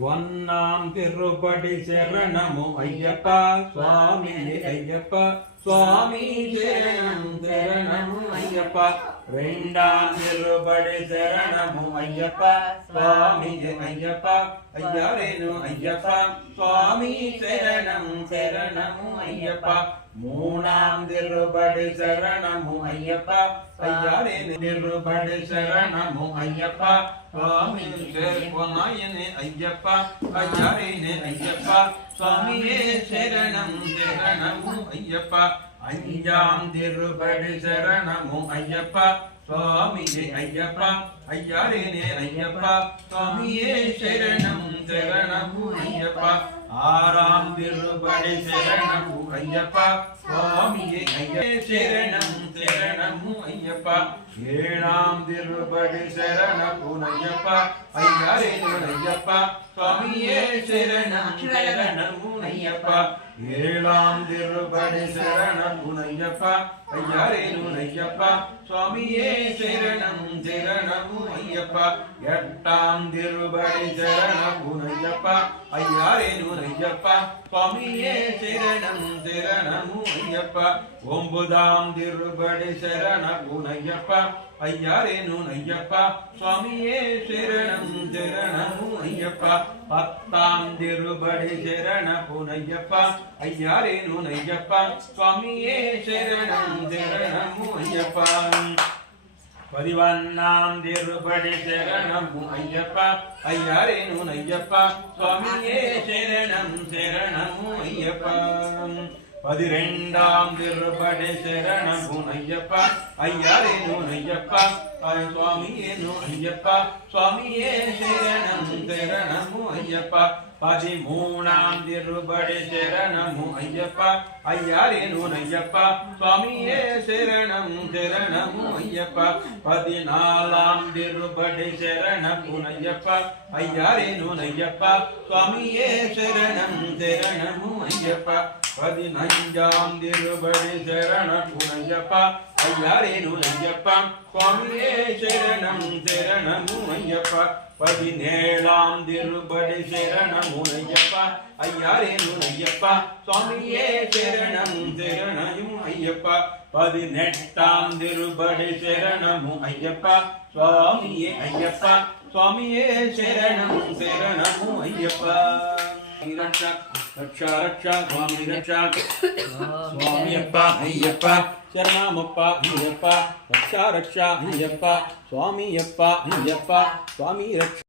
ஒன்னாம் திருப்படி சரணமு ஐயப்பா சுவாமி ஐயப்பா சுவாமி சரணம் சரணமு ஐயப்பா ரெண்டாம் திருப்படி சரணமு ஐயப்பா சுவாமி ஐயப்பா ஐயாரேனு ஐயப்பா சுவாமி சரணம் சரணமு ஐயப்பா மூணாம் திருப்படி சரணமு ஐயப்பா ஐயாரேனு திருப்படி சரணமு ஐயப்பா சுவாமி சரணாயனே ஐயப்பா ஐயாரேனே ஐயப்பா சுவாமியே சரணம் சரணமு ஐயப்பா அஞ்சாம் திருப்படி சரணமு ஐயப்பா சுவாமியே ஐயப்பா ஐயாரேனே ஐயப்பா சுவாமியே சரணம் சரணமு ஐயப்பா ஆறாம் திருப்படி சரணமு ஐயப்பா சுவாமியே ஐயப்பா சரணம் சரணமு ஐயப்பா ஏழாம் திருப்படி சரணமு ஐயப்பா ஐயாரேனே ஐயப்பா சுவாமியே சரணம் சரணமு ஐயப்பா ஏழாம் திருப்படி சரணமு ஐயப்பா ஐயாரேனு ஐயப்பா சுவாமியே சரணம் சரணமு ஐயப்பா எட்டாம் திருப்படி சரணமு ஐயப்பா ஐயாரேனு ஐயப்பா சுவாமியே சரணம் சரணமு ஐயப்பா ஒன்பதாம் திருப்படி சரணமு ஐயப்பா ஐயாரேனு ஐயப்பா சுவாமியே சரணம் சரணமு ஐயப்பா பத்தாம் திருப்படி சரணமு ஐயப்பா ஐயாரேனு ஐயப்பா சுவாமியே சரணம் சரணமு ஐயப்பா பதிவொன்னாம் திருப்படி சரணமு ஐயப்பா ஐயாரேனு ஐயப்பா சுவாமியே சரணம் சரணமு ஐயப்பா பதிரெண்டாம் திருப்படி சரணமு ஐயப்பா ஐயாரேனு ஐயப்பா சுவாமியேனு ஐயப்பா சுவாமியே சரணம் சரணமு ஐயப்பா பதிமூணாம் திருப்படி சரணமு ஐயப்பா ஐயாரேனு ஐயப்பா சுவாமியே சரணம் சரணமு ஐயப்பா பதினாலாம் திருப்படி சரணமு ஐயப்பா ஐயாரேனு ஐயப்பா சுவாமியே சரணம் சரணமு ஐயப்பா பதினைஞ்சாம் திருப்படி சரணமு ஐயப்பா ஐயாரேனு ஐயப்பா சுவாமியே சரணம் சரணமு ஐயப்பா பதினேழாம் திருப்படி சரணமு ஐயப்பா ஐயாரேனு ஐயப்பா சுவாமியே சரணம் சரணமு ஐயப்பா பதினெட்டாம் திருப்படி சரணமு ஐயப்பா சுவாமியே ஐயப்பா சுவாமியே சரணம் சரணமு ஐயப்பா ரட்சா ரட்சா ரட்சா சுவாமி ரட்சா சுவாமியப்பா ஐயப்பா சரணமப்பா ஐயப்பா ரட்சா ரட்சா ஐயப்பா சுவாமியப்பா ஐயப்பா சுவாமி ரட்சா